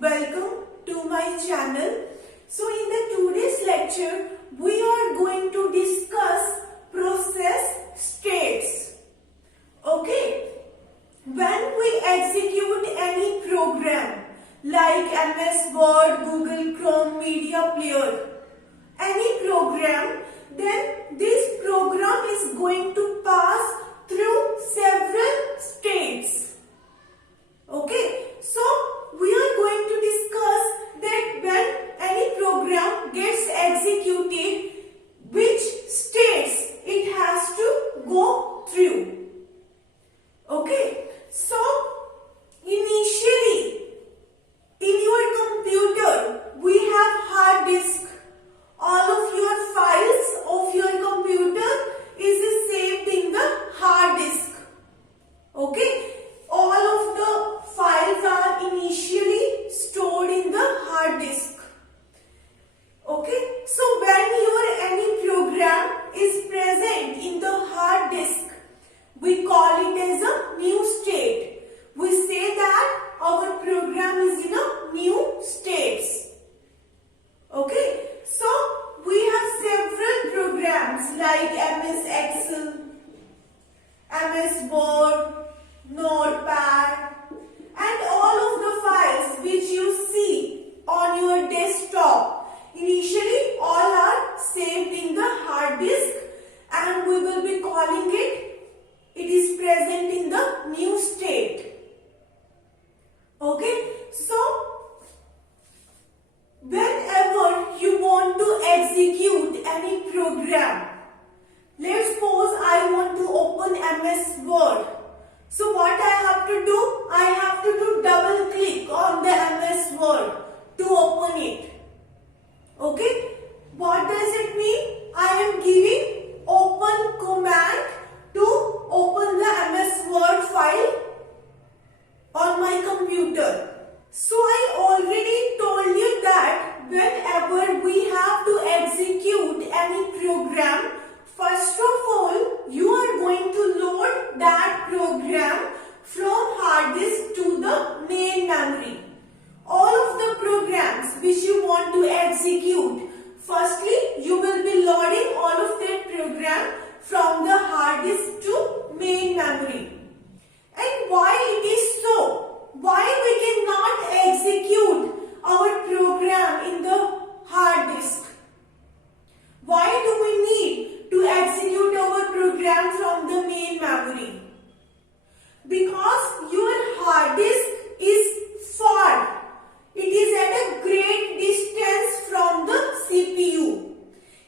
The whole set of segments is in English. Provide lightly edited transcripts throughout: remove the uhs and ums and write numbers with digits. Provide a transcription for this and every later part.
welcome to my channel. So in the today's lecture, we are going to discuss process states. Okay, when we execute any program like MS Word, Google Chrome, Media Player, any program, then this program is going to pass through several states. Okay, so we are going to discuss that when any program gets executed, which states it has to go through. Okay, so initially in your computer we have hard disk. All of your files of your computer is saved in the hard disk. Okay, all of the files are initially stored in the hard disk. Okay, so when any program is present in the hard disk, we call it as a new state. We say that our program is in a new states. Okay, so we have several programs like MS Excel, MS Word, Notepad, and all of the files which you see on your desktop. Initially, all are saved in the hard disk, and we will be calling it is present in the new state. Okay, so whenever you want to execute any program, let's suppose I want to open MS Word. So what I have to do? I have to do double click on the MS Word to open it. Okay, what does it mean? I am giving open command to open the MS Word file on my computer. So I already told you that whenever we have to execute any program, first of all, you are going to load that program from hard disk to the main memory. All of the programs which you want to execute, firstly, you will be loading all of that program from the hard disk to main memory. And why it is so? Why we cannot execute our program in the hard disk? Why do we need to execute our program from the main memory? Because your hard disk is far. It is at a great distance from the CPU.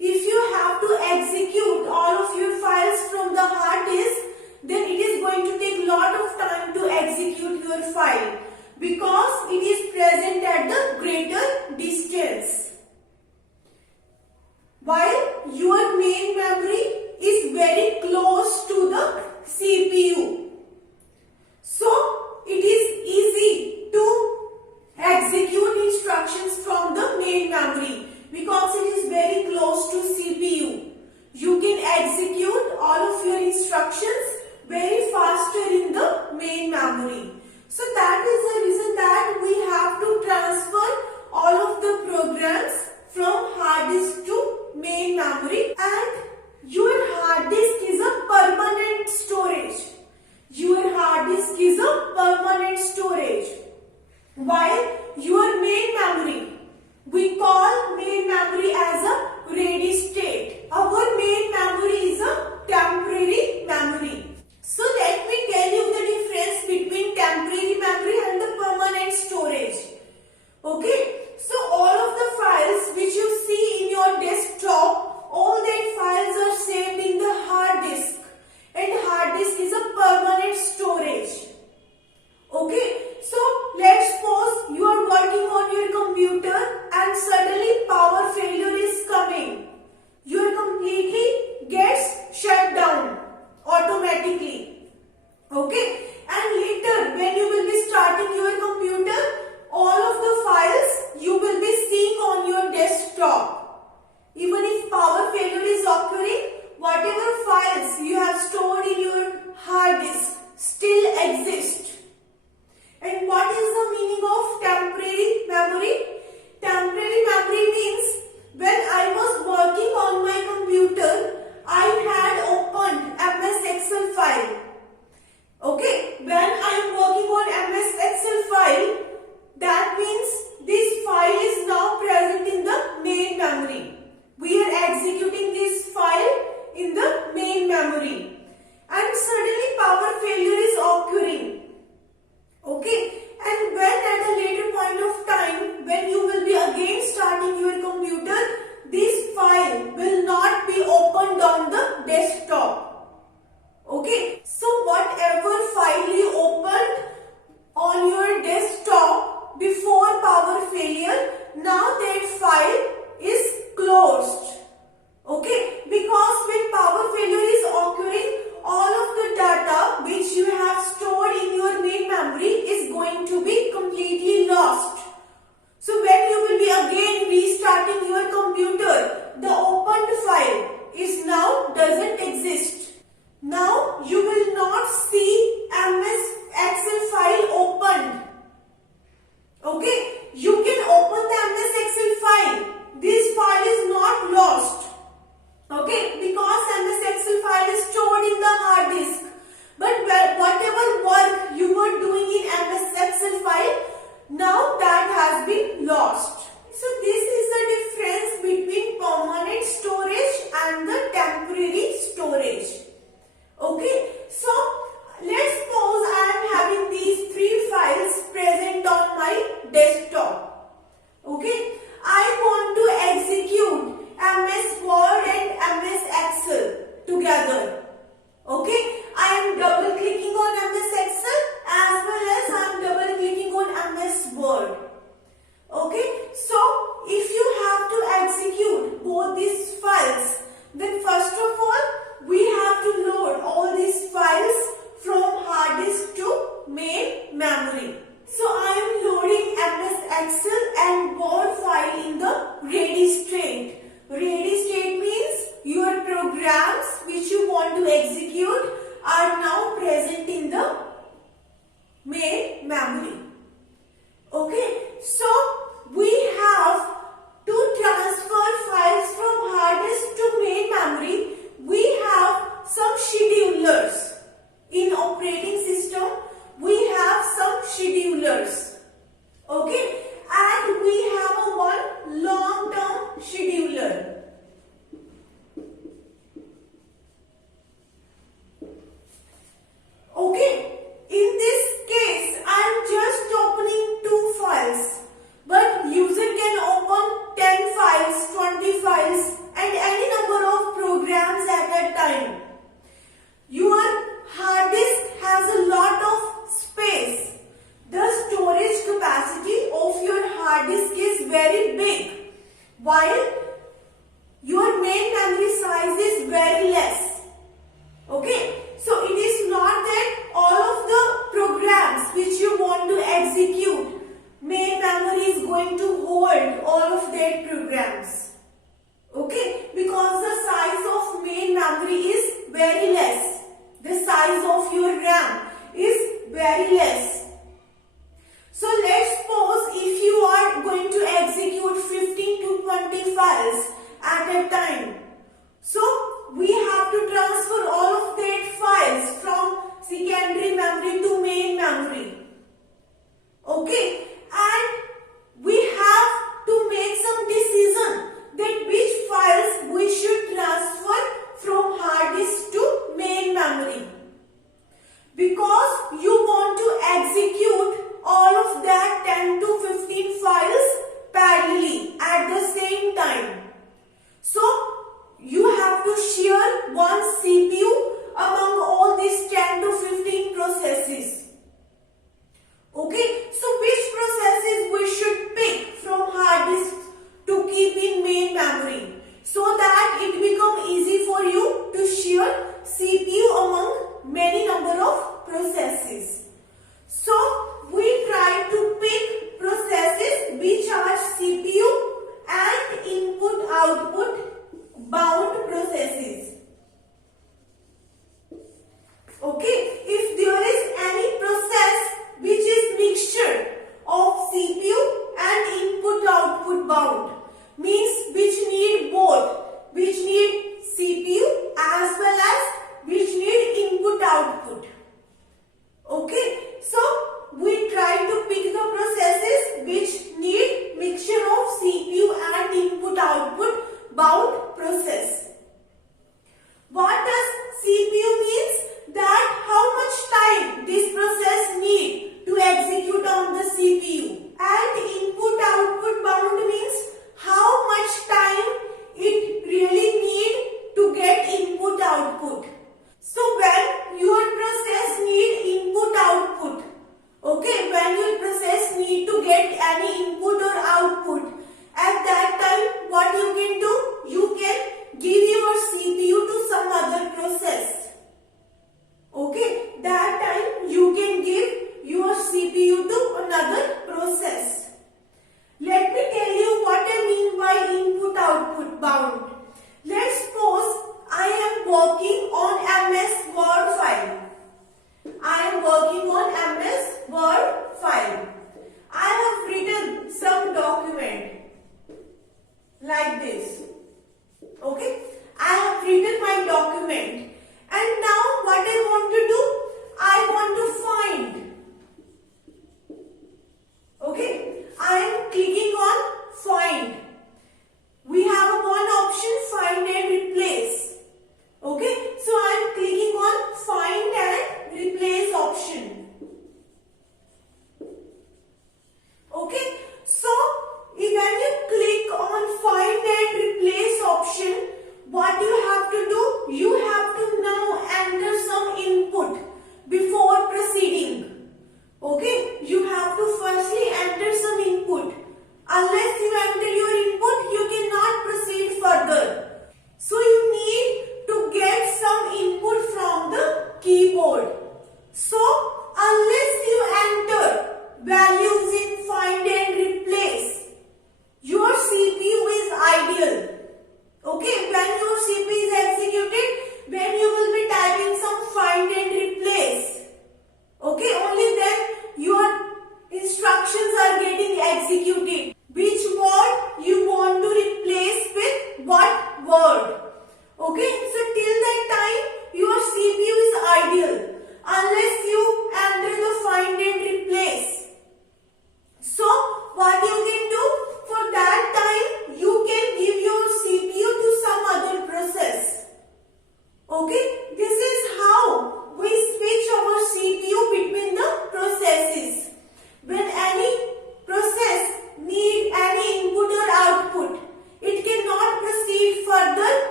If you have to execute all of your files from the hard disk, then it is going to take a lot of time to execute your file because it is present at the greater distance. While your main memory is very close to the CPU. So it is easy to execute instructions from the main memory because it is very close to CPU. You can execute all of your instructions very faster in the main memory. So that is the reason that we have to transfer all of the programs from hard disk to main memory, and your hard disk is a permanent storage. Your hard disk is a permanent storage. While your main memory, we call main memory as a ready state. Our main memory is a temporary memory. So let me tell you the difference between temporary memory and the permanent storage. Okay, so all of the files which you see in your desktop, all that files are saved in the hard disk, and hard disk is a permanent storage. Okay, so let's suppose you are working on your computer and suddenly power failure is coming. Your completely gets shut down automatically. Okay, and later when you will be starting So I am loading MS Excel and Word file in the ready state. Ready state means your programs which you want to execute are now present in the main memory. Okay, so we have to transfer files from hard disk to main memory. We have some schedulers. In operating system, we have some schedulers. Okay, and we have a one long-term scheduler. Okay, in this case, I am just opening 2 files, but user can open 10 files, 20 files, and any number of programs at a time. Your hard disk has a lot of space. The storage capacity of your hard disk is very big, while your main memory size is very less. Okay, so it is not that all of the programs which you want to execute, main memory is going to hold all of that programs. Okay, because the size of main memory is very less. The size of your RAM is very less. So let's suppose if you are going to execute 15 to 20 files at a time. So we have to transfer all of that files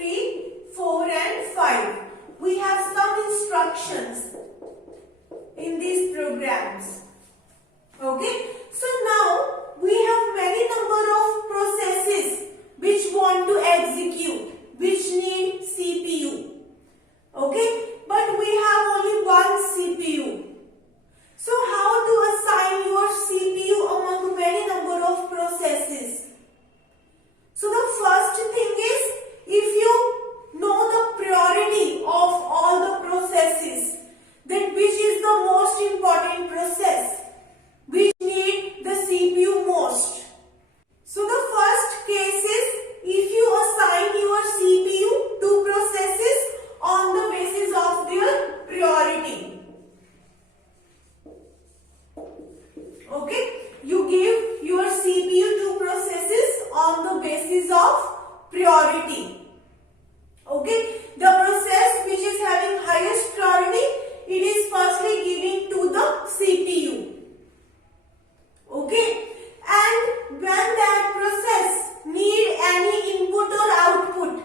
3, 4 and 5. We have some instructions in these programs. Okay. So now we have many number of processes which want to execute, which need CPU. Okay. But we have only one CPU. So how to assign your CPU among many number of processes? So the first thing is, if you know the priority of all the processes, then which is the most important process, which need the CPU most. So the first case is, if you assign your CPU to processes on the basis of their priority. Okay, you give your CPU to processes on the basis of priority. Okay, the process which is having highest priority, it is firstly giving to the CPU. Okay, and when that process need any input or output,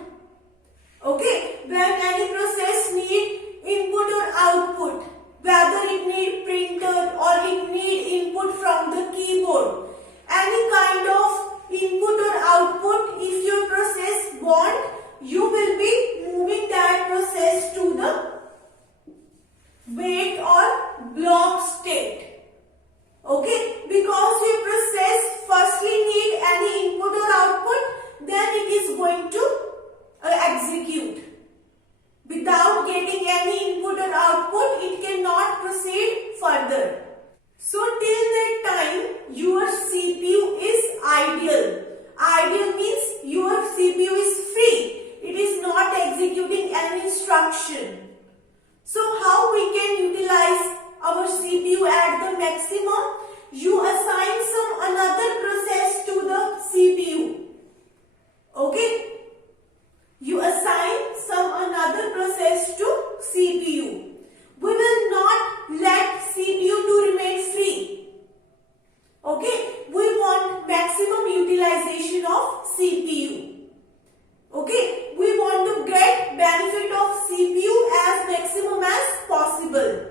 okay, when any process need input or output, whether it need printer or it need input from the keyboard, any kind of input or output, if your process want, you will be moving that process to the wait or block state. Okay, because your process firstly need any input or output, then it is going to execute. Without getting any input or output, it cannot proceed further. So till that time, your CPU is idle. Idle means your CPU is free. It is not executing any instruction. So how we can utilize our CPU at the maximum? You assign some another process to the CPU. Okay? You assign some another process to CPU. We will not let CPU to remain free. Okay? We want maximum utilization of CPU. Okay? We want to get benefit of CPU as maximum as possible.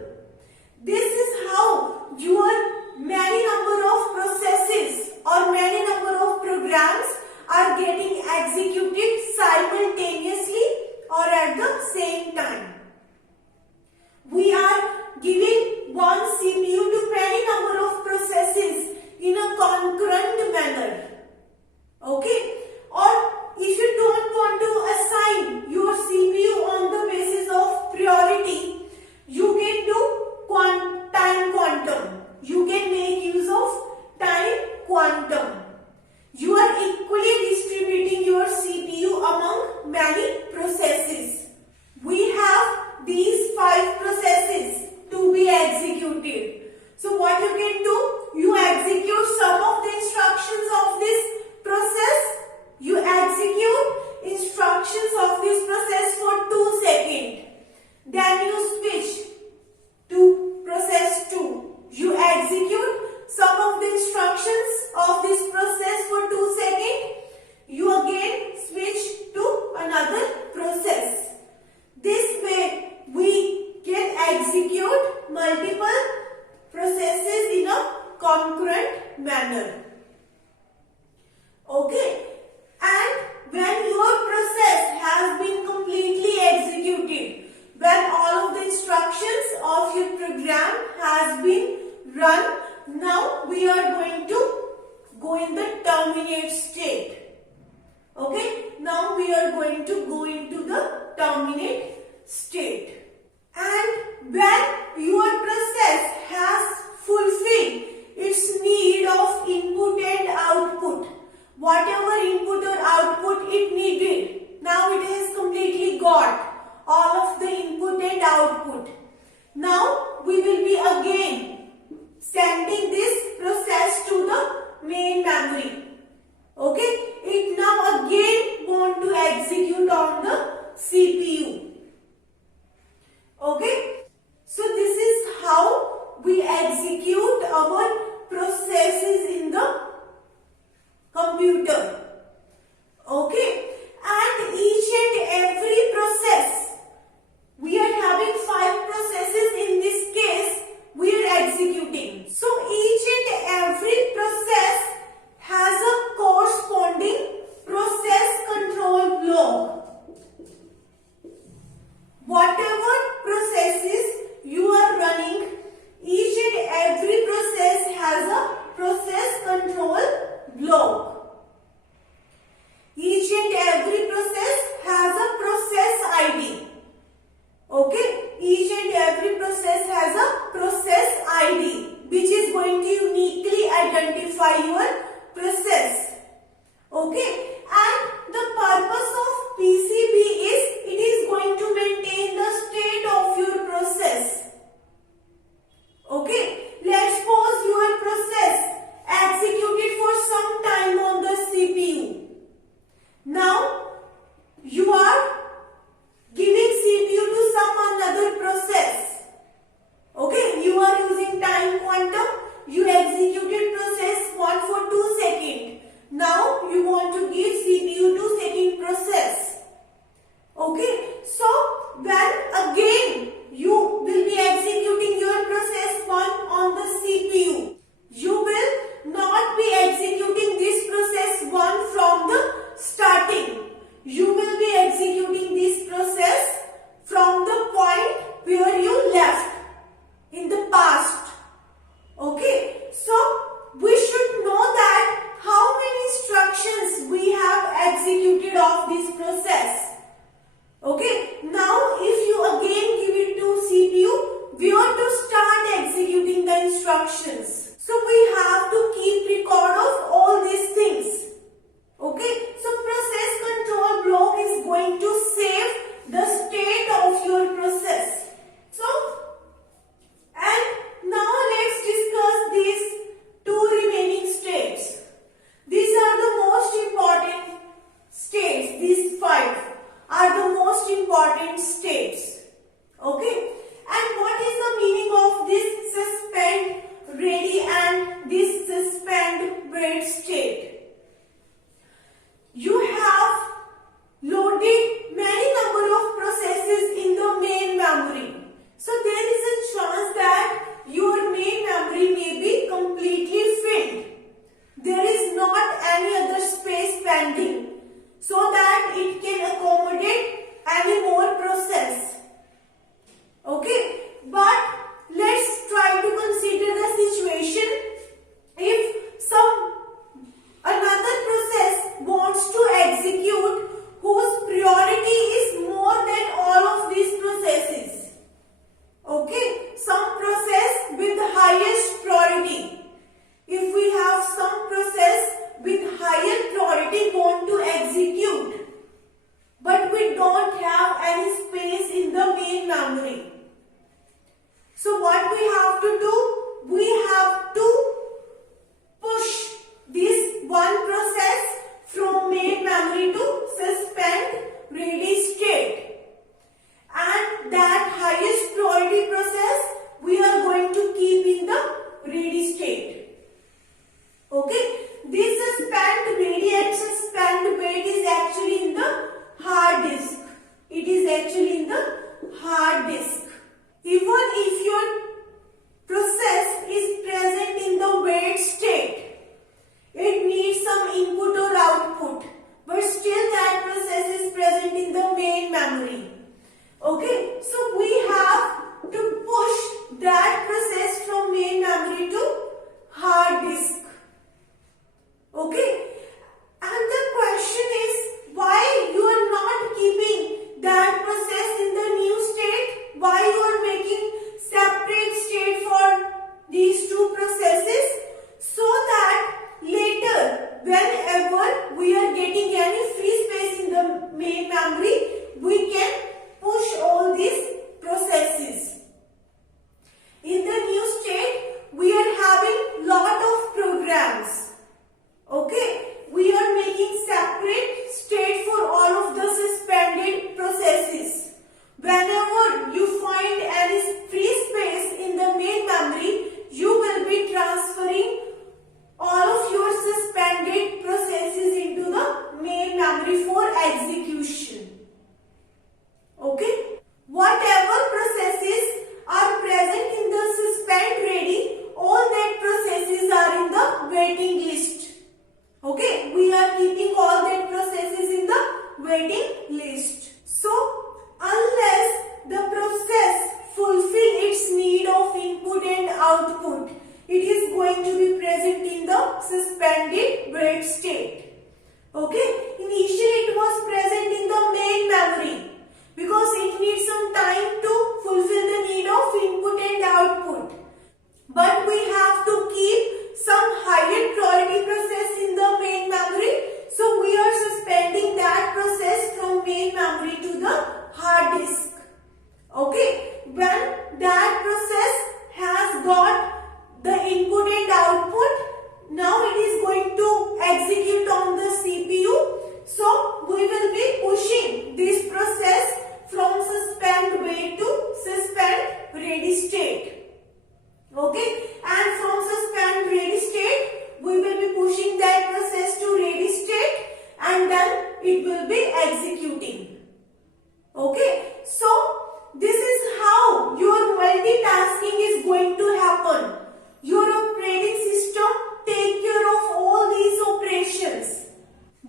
This is how your many number of processes or many number of programs are getting executed simultaneously or at the same time. We are giving one CPU to many number of processes in a concurrent manner. Okay? Or if you don't want to assign your CPU on the basis of priority, you can do time quantum. You can make use of time quantum. You are equally distributing your CPU among many processes. We have these 5 processes to be executed. So what you can do? You execute some of the instructions of this process. You execute instructions of this process for 2 seconds. Then you switch to process 2. You execute some of the instructions of this process for 2 seconds. You again switch to another process. This way we can execute multiple processes in a concurrent manner. Okay? And when your process has been completely executed, when all of the instructions of your program has been run, now we are going to go in the terminate state. Okay, now we are going to go into the terminate state. And when your process has fulfilled its need of input and output, whatever input or output it needed, now it has completely got all of the input and output. Now we will be again sending this process to the main memory. Okay, it now again want to execute on the CPU. Okay, so this is how we execute our processes in the computer. Okay, and each and whatever processes you are running, each and every process has a process control block. Each and every process has a process ID. Okay, each and every process has a process ID which is going to uniquely identify your process. Okay, and the purpose of PCB is it is going to maintain the state of your process. Okay, let's suppose your process executed for some time on the CPU. Now you are giving CPU to some another process. Okay, you are using time quantum. You executed process 1 for 2 seconds. Now you want to give CPU to second process. Okay, so when again you will be executing your process 1 on the CPU, you will not be executing this process 1 from the starting. You will be executing this process from the point where you left in the past. Okay, so we should know that how many instructions we have executed of this process. Okay, now if you again give it to CPU, we want to start executing the instructions. So we have to keep record of all these things. Okay, so process control block is going to save the state of your process. So, and now let's discuss these 2 remaining states. These are the most important states. These 5 are the most important states. Okay, and what is the meaning of this suspend ready and this suspend wait state? You have loaded many number of processes in the main memory. So there is a chance that your main memory may be completely filled. There is not any other space pending so that it can accommodate any more process. Okay, but let's try to consider the situation if another process wants to execute whose priority is more than all of these processes. Okay, some process with highest priority. If we have some process with higher priority want to execute, but we don't have any space in the main memory. So what we have to do? We have to push this one process from main memory to suspend ready state. And that highest priority process we are going to keep in the ready state. Okay, this suspend ready and suspend wait is actually in the hard disk. It is actually in the hard disk. Even if your process is present in the wait state, it needs some input or output, but still that process is present in the main memory. Okay, so we have to push that process from main memory to hard disk. Okay, and the question is why you are not keeping that process in the new state? Why you are making separate state for these 2 processes? So that later whenever we are getting any free space in the main memory, we can push all these Okay, so this is how your multitasking is going to happen. Your operating system take care of all these operations.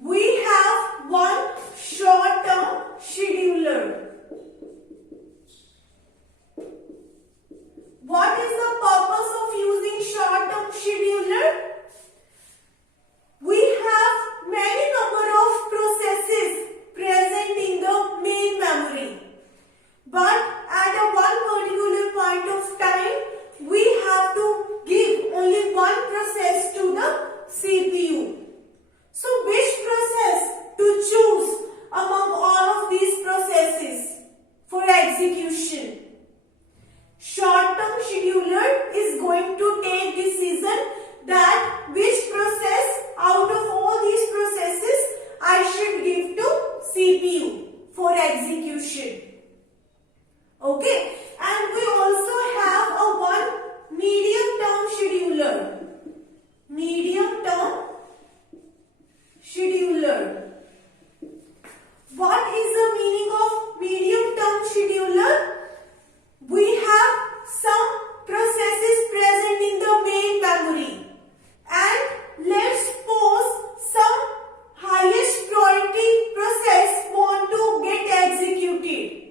We have one short-term scheduler. What is the purpose of using short-term scheduler? We have many number of processes present in the main memory. But at a one particular point of time, we have to give only one process to the CPU. So which process to choose among all of these processes for execution? Short-term scheduler is going to take decision that which process out of all these processes I should give to CPU for execution. Okay, and we also have a one medium-term scheduler. Medium-term scheduler. What is the meaning of medium-term scheduler? We have some processes present in the main memory, and let's suppose some highest priority process want to get executed.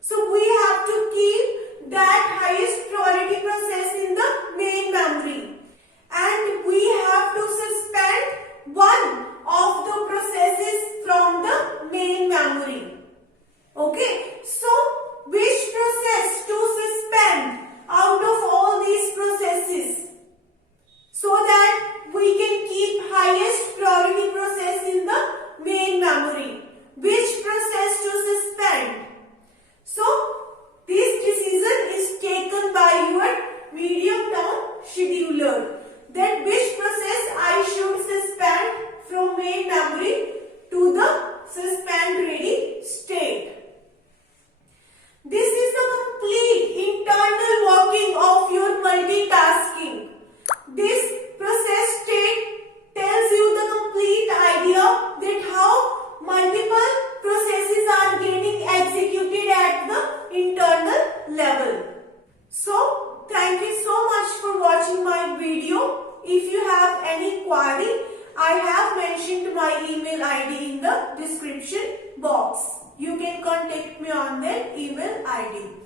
So we have to keep that highest priority process in the main memory, and we have to suspend one of the processes from the main memory. Okay, so which process to suspend out of all these processes so that we can keep highest priority process in the main memory? Which process to suspend? So this decision is taken by your medium-term scheduler, that which process I should suspend from main memory to the suspend ready state. This is the complete internal working of your multitasking. This process state tells you the complete idea that how multiple processes are getting executed at the internal level. So, thank you so much for watching my video. If you have any query, I have mentioned my email ID in the description box. You can contact me on that email ID.